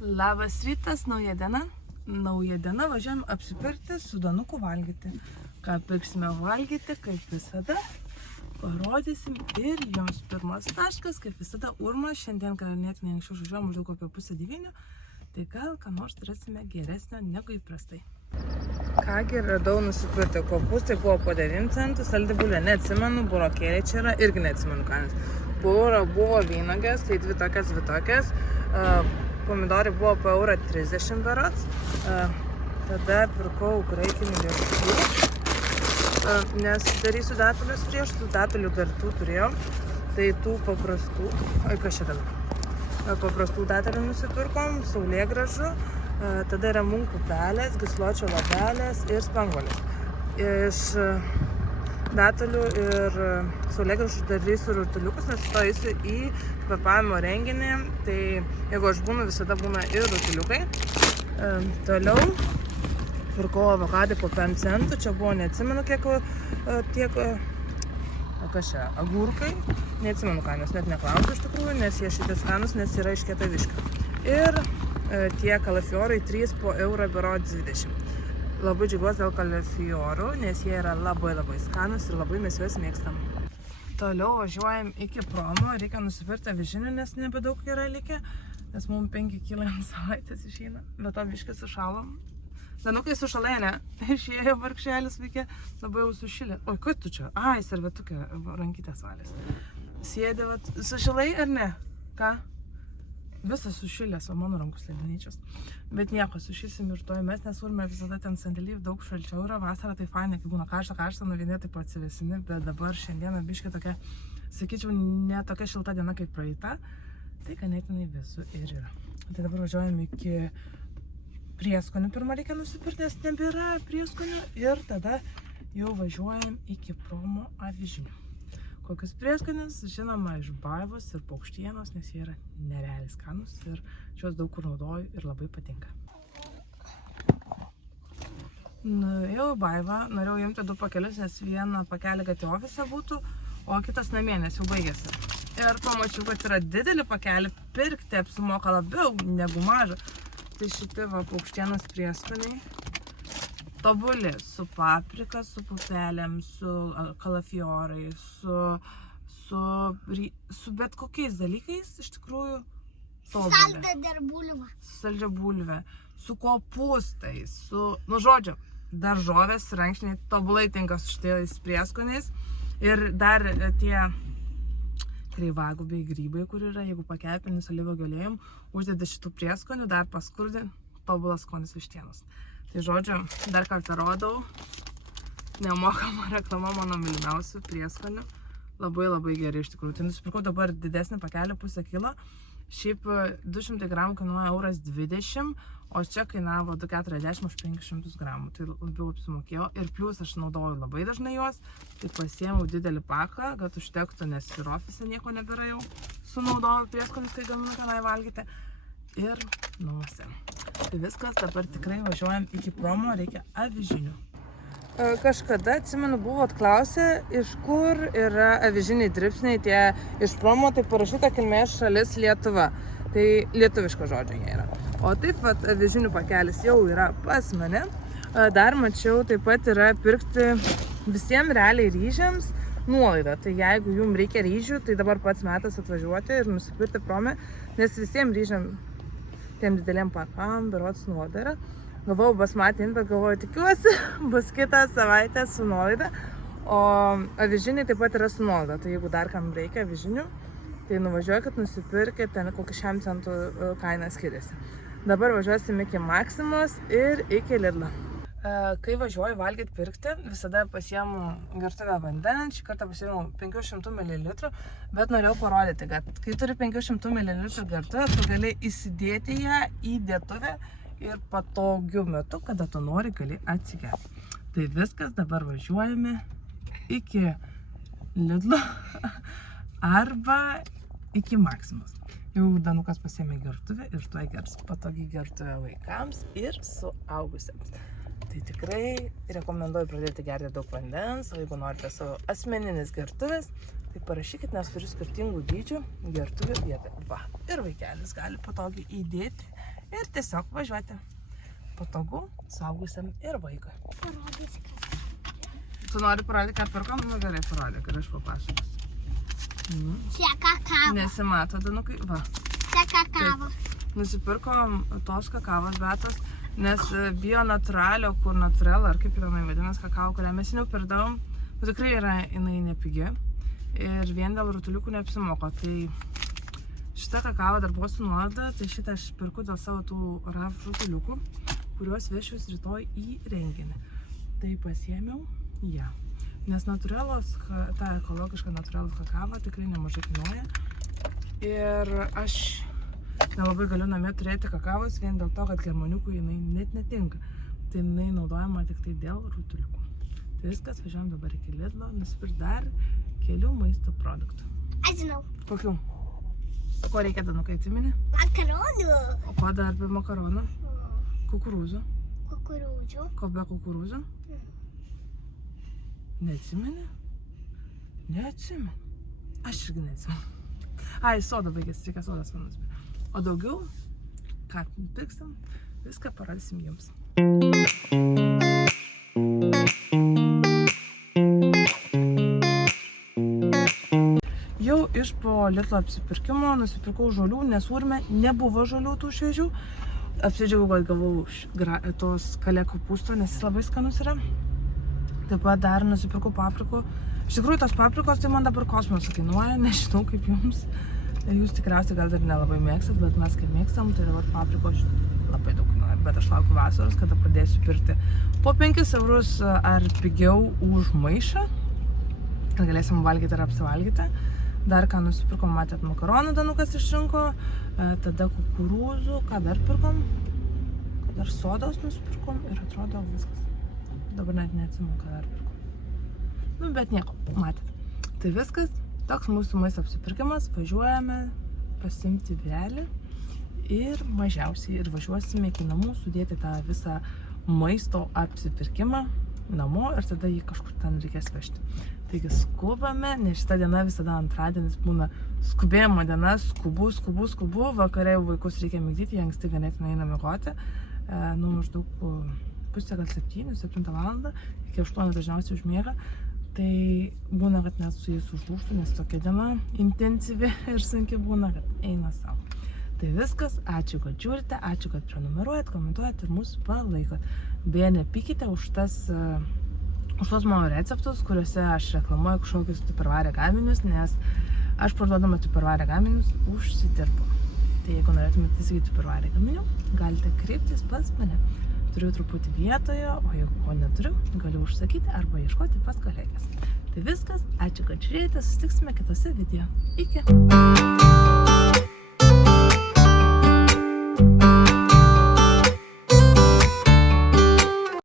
Labas rytas, nauja diena. Nauja diena, važiuojam apsipirkti su Danuku valgyti. Ką pirksime valgyti, kaip visada, parodysim. Ir jums pirmas taškas, kaip visada, Urmas. Šiandien ganėtinai anksčiau žužiuojam, maždaug apie 8:30. Tai gal ką nors rasime geresnio negu įprastai. Kągi radau nusipirkti. Kopūstai buvo po 9 centų, saldybulė neatsimenu, burokėliai čia yra, irgi neatsimenu kainos. Buvo vynogės, tai dvi tokias. Pomidorai buvo po €30 berods. Tada pirkau graikinių riešutų, nes darysiu datulius prieš, tų datulių gartų turėjau. Tai tų paprastų, paprastų datulių nusipirkom, saulėgrąžų. Tada yra mum pupelės, gysločio labelės ir spanguolės. Iš datulių ir saulėgrąžų darysiu rutuliukus, nes stojusiu į kvėpavimo renginį. Tai jeigu aš būnu, visada būna ir rutuliukai. Toliau pirkau avokadį po 5 centų. Čia buvo, neatsimenu kiek kas čia, agurkai. Neatsimenu kainos, net neklausiu iš tikrųjų, nes jie šitie skanus, nes yra iš kietaviškio. Ir tie kalafiorai 3 po eurą berods 20. Labai džiaugiuosi dėl kalafiorų, nes jie yra labai skanus ir labai mes juos mėgstam. Toliau važiuojam iki promo, reikia nusipirkti avižinių, nes nebedaug yra likę, nes mums 5 kg ant savaitės išeina, bet to biškį sušalom. Danukai sušalai, ne? Išėjo vargšelis vaikė, labai jau sušilė. Oi, kas tu čia? Ai, servetukė, rankytės valės. Sėdė, sušilai ar ne? Ką? Visas sušilęs, o mano rankus ledanyčios. Bet nieko, sušilsim ir toj mes, nes Urme visada ten sandėly daug šalčiau yra. Vasarą tai fainai, kai būna karšta, nuvienė taip atsivesini, bet dabar šiandieną biškį tokia, sakyčiau, ne tokia šilta diena kaip praeita. Tai ganėtinai visų ir yra. Tai dabar važiuojam iki prieskonių. Pirmą reikia nusipirkti, nes nebėra prieskonių. Ir tada jau važiuojam iki promo avižinių. Kokius prieskonius, žinoma, iš baivos ir paukštienos, nes jie yra nerealiai skanus ir šios daug kur naudoju ir labai patinka. Jau baivą, norėjau imti 2 pakelius, nes vieną pakelį, kad į ofisą būtų, o kitas namie, nes jau baigėsi. Ir pamačiau, kad yra didelį pakelį, pirkti apsimoka labiau negu mažą. Tai šitie paukštienos prieskoniai. Tobuli, su paprika, su pupelėm, su kalafiorai, su bet kokiais dalykais, iš tikrųjų, tobuli. Saldžia bulvė, su kopūstais, žodžiu, daržovės, rankšniai, tobulai tinka su šitais prieskoniais. Ir dar tie kreivagūbiai grybai, kur yra, jeigu pakepini su alyvuogių aliejum, uždedi šitų prieskonių, dar paskurdi, tobulas skonis vištienos. Tai žodžiu, dar kartą rodau, nemokama reklama mano mylimiausių prieskonių. Labai geri iš tikrųjų. Tai nusipirkau dabar didesnį pakelį, pusę kilo. Šiaip 200 gramų kainuoja €20, o čia kainavo 2,40 už 500 gramų. Tai labiau apsimokėjo. Ir plius aš naudoju labai dažnai juos. Tai pasiėmiau didelį paką, kad užtektų, nes ir ofise nieko nebėra jau. Sunaudoju prieskonius, kai gaminu tenai valgyti. Ir namuose. Tai viskas, dabar tikrai važiuojam iki promo, reikia avižinių. Kažkada, atsimenu, buvot klausę, iš kur yra avižiniai dribsniai, tie iš promo, tai parašyta kilmės šalis Lietuva. Tai lietuviško žodžio jie yra. O taip pat avižinių pakelis jau yra pas mane. Dar mačiau, taip pat yra pirkti visiems realiai ryžiams nuolaidą. Tai jeigu jums reikia ryžių, tai dabar pats metas atvažiuoti ir nusipirkti prome, nes visiems ryžiam tiem dideliem pakam, berods nuolaida yra. Galvojau basmatį, bet galvoju, tikiuosi, bus kitą savaitę su nuolaida. O avižiniai taip pat yra su nuolaida. Tai jeigu dar kam reikia avižinių, tai nuvažiuokit, nusipirkit, ten kokį 100 centų kaina skiriasi. Dabar važiuosim iki Maksimos ir iki Lidlo. Kai važiuoju valgyti pirkti, visada pasiemu gertuvę vandens, šį kartą pasiemu 500 ml, bet norėjau parodyti, kad kai turi 500 ml gertuvę, tu gali įsidėti ją į dėtuvę ir patogiu metu, kada tu nori, gali atsigerti. Tai viskas, dabar važiuojame iki Lidlo arba iki Maksimos. Jau Danukas pasiėmė gertuvę ir tuoj gers patogiai gertuvę vaikams ir suaugusiems. Tai tikrai rekomenduoju pradėti gerti daug vandens, o jeigu norite savo asmeninės gertuvės, tai parašykit, nes turiu skirtingų dydžių gertuvių vietą. Va, ir vaikelis gali patogiai įdėti ir tiesiog važiuoti. Patogu suaugusiam ir vaikui. Parodysi, ką. Tu nori parodyti, ką pirkom? Nu gerai, parodyk ir aš papasakosiu. Čia kakava. Nesimato, Danukai, va. Čia kakava. Nusipirkom tos kakavos betos, nes bio naturalio, kur natural, ar kaip jinai vadinas kakavo, kurią mes jau pirdavom, tikrai yra jinai nepigi ir vien dėl rutuliukų neapsimoko. Tai šitą kakavą dar buvo su nuolaida, tai šitą aš pirku dėl savo tų RAF rutuliukų, kuriuos vešius rytoj į renginį. Tai pasiėmiau ją. Nes naturalos, ta ekologiška naturalos kakava tikrai nemažai kainuoja. Ir aš nelabai galiu namie turėti kakavos vien dėl to, kad germaniukų jinai net netinka. Tai jinai naudojama tik tai dėl rutuliukų. Tai viskas, važiuojam dabar iki Lidlo, nusipirkti dar kelių maisto produktų. Aš žinau. Kokių? Ko reikia, Danukai, atsimeni? Makaronų. O ko dar be makaronų? Kukurūzų. Kukurūdžių. Ko be kukurūzų? Neatsimeni? Neatsimeni. Aš irgi neatsimenu. Ai, soda baigėsi, reikia sodas man nusipirkti. O daugiau, ką pirksim, viską parodysim jums. Jau iš po Lidlo apsipirkimo nusipirkau žolių, nes Urme nebuvo žolių tų šviežių. Apsidžiaugiau, kad gavau tos kalė kopūsto, nes jis labai skanus yra. Taip pat dar nusipirkau paprikų. Iš tikrųjų, tos paprikos tai man dabar kosmosą kainuoja, nežinau kaip jums. Jūs tikriausiai gal dar nelabai mėgstat, bet mes kaip mėgstam, tai dabar paprikos labai daug kainuoja. Bet aš laukiu vasaros, kada pradėsiu pirkti po 5 eurus ar pigiau už maišą. Kad galėsim valgyti ir apsivalgyti. Dar ką nusipirkom, matėt, makaronų Danukas išrinko, tada kukurūzų, ką dar pirkom, dar sodos nusipirkom ir atrodo viskas. Dabar net neatsimenu, ką dar pirkom. Nu, bet nieko, matėt. Tai viskas, toks mūsų maisto apsipirkimas, važiuojame pasimti velį ir mažiausiai ir važiuosime iki namų, sudėti tą visą maisto apsipirkimą namo ir tada jį kažkur ten reikės vežti. Taigi skubame, nes šita diena visada antradienis būna skubėjimo diena, skubu, vakare jau vaikus reikia migdyti, jie anksti ganėtinai eina miegoti, maždaug pusę gal 7 valandą, iki 8 dažniausiai užmiega, tai būna, kad net su jais užlūžtų, nes tokia diena intensyvi ir sunki būna, kad eina savo. Tai viskas, ačiū, kad žiūrite, ačiū, kad prenumeruojat, komentuojat ir mūsų palaikot. Beje, nepykite už tos mano receptus, kuriuose aš reklamuoju kažkokius tupperware gaminius, nes aš parduodama tupperware gaminius užsidirbu. Tai jeigu norėtumėte įsigyti tupperware gaminių, galite kreiptis pas mane. Turiu truputį vietoje, o jeigu ko neturiu, galiu užsakyti arba ieškoti pas kolegės. Tai viskas, ačiū, kad žiūrėjote, susitiksime kitose video. Iki!